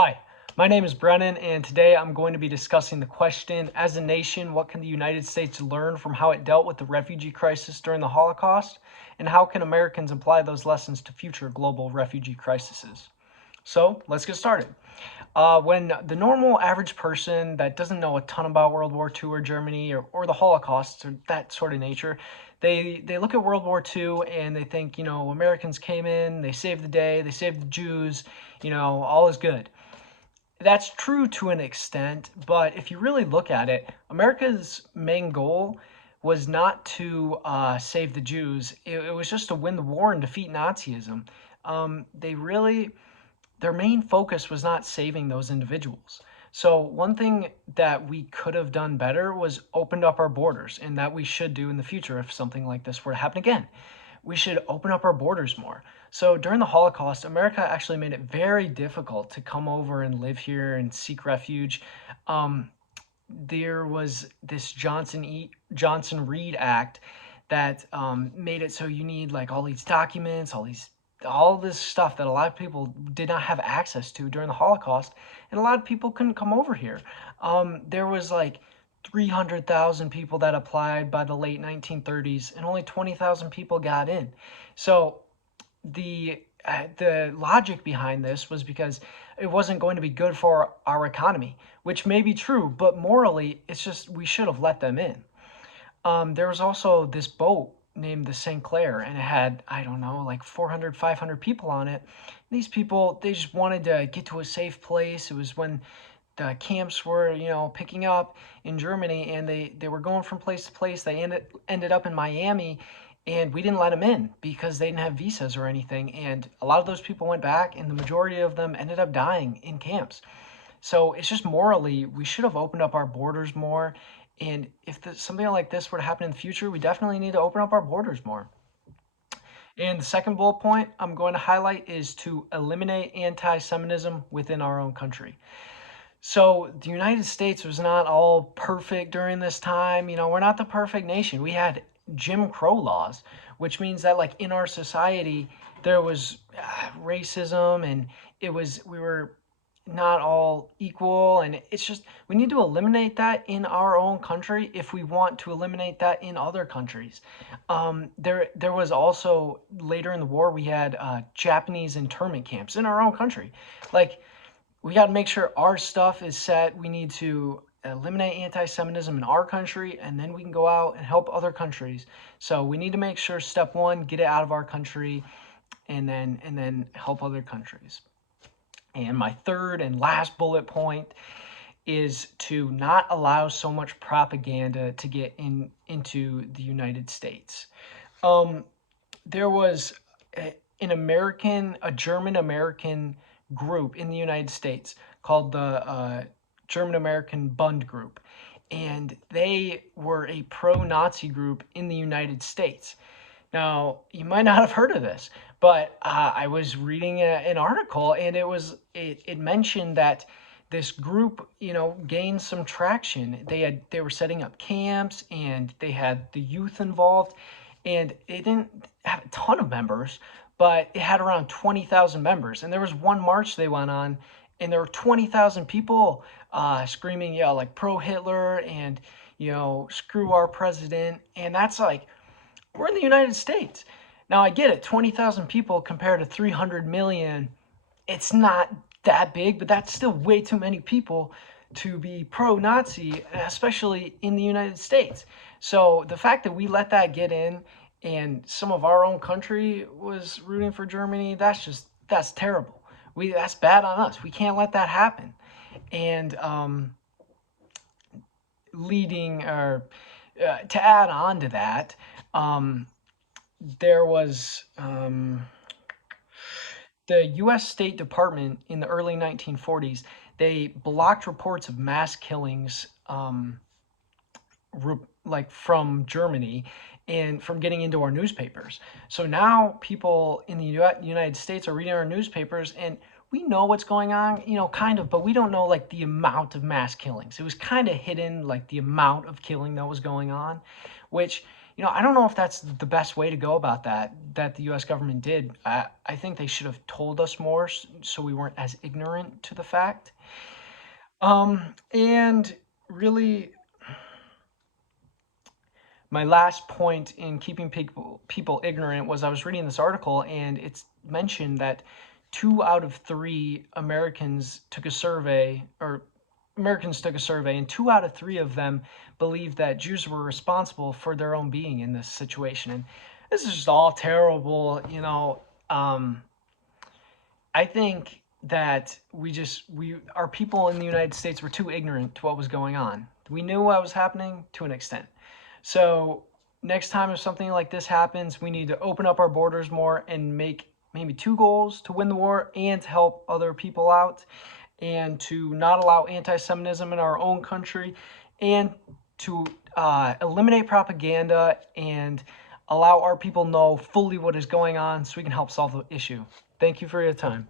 Hi, my name is Brennan, and today I'm going to be discussing the question, as a nation, what can the United States learn from how it dealt with the refugee crisis during the Holocaust, and how can Americans apply those lessons to future global refugee crises? So let's get started. When the normal average person that doesn't know a ton about World War II or Germany or the Holocaust or that sort of nature, they look at World War II and they think, Americans came in, they saved the day, they saved the Jews, all is good. That's true to an extent, but if you really look at it, America's main goal was not to save the Jews. It was just to win the war and defeat Nazism. Their main focus was not saving those individuals. So one thing that we could have done better was opened up our borders, and that we should do in the future if something like this were to happen again. We should open up our borders more. So during the Holocaust, America actually made it very difficult to come over and live here and seek refuge. Um, there was this Johnson-Reed Act that made it so you need like all these documents, all this stuff that a lot of people did not have access to during the Holocaust, and a lot of people couldn't come over here. There was like 300,000 people that applied by the late 1930s, and only 20,000 people got in. So the logic behind this was because it wasn't going to be good for our economy, which may be true, but morally, it's just we should have let them in. There was also this boat named the St. Clair, and it had, I don't know, like 400, 500 people on it. These people, they just wanted to get to a safe place. It was when the camps were, picking up in Germany, and they were going from place to place. They ended up in Miami, and we didn't let them in because they didn't have visas or anything. And a lot of those people went back, and the majority of them ended up dying in camps. So it's just morally, we should have opened up our borders more. And if something like this were to happen in the future, we definitely need to open up our borders more. And the second bullet point I'm going to highlight is to eliminate anti-Semitism within our own country. So the United States was not all perfect during this time. We're not the perfect nation. We had Jim Crow laws, which means that like in our society there was racism, and we were not all equal, and it's just we need to eliminate that in our own country if we want to eliminate that in other countries. There was also later in the war we had Japanese internment camps in our own country. Like, we got to make sure our stuff is set. We need to eliminate anti-Semitism in our country, and then we can go out and help other countries. So we need to make sure step one, get it out of our country, and then help other countries. And my third and last bullet point is to not allow so much propaganda to get into the United States. Um, there was a German American group in the United States called the German American Bund Group, and they were a pro-Nazi group in the United States. Now, you might not have heard of this, but I was reading an article, and it mentioned that this group, gained some traction. They were setting up camps, and they had the youth involved, and it didn't have a ton of members, but it had around 20,000 members. And there was one march they went on, and there were 20,000 people screaming, yeah, like pro Hitler and screw our president. And that's like, we're in the United States. Now I get it, 20,000 people compared to 300 million, it's not that big, but that's still way too many people to be pro-Nazi, especially in the United States. So the fact that we let that get in, and some of our own country was rooting for Germany, that's terrible. That's bad on us. We can't let that happen. And leading or to add on to that, um, there was the U.S. State Department in the early 1940s. They blocked reports of mass killings, like from Germany, and from getting into our newspapers. So now people in the United States are reading our newspapers, and we know what's going on, kind of, but we don't know like the amount of mass killings. It was kind of hidden, like the amount of killing that was going on, which I don't know if that's the best way to go about that the US government did. I think they should have told us more so we weren't as ignorant to the fact. And really, my last point in keeping people ignorant was I was reading this article and it's mentioned that 2 out of 3 Americans took a survey, and 2 out of 3 of them believed that Jews were responsible for their own being in this situation. And this is just all terrible. I think that our people in the United States were too ignorant to what was going on. We knew what was happening to an extent. So next time if something like this happens, we need to open up our borders more and make maybe 2 goals: to win the war and to help other people out, and to not allow anti-Semitism in our own country, and to eliminate propaganda and allow our people know fully what is going on so we can help solve the issue. Thank you for your time.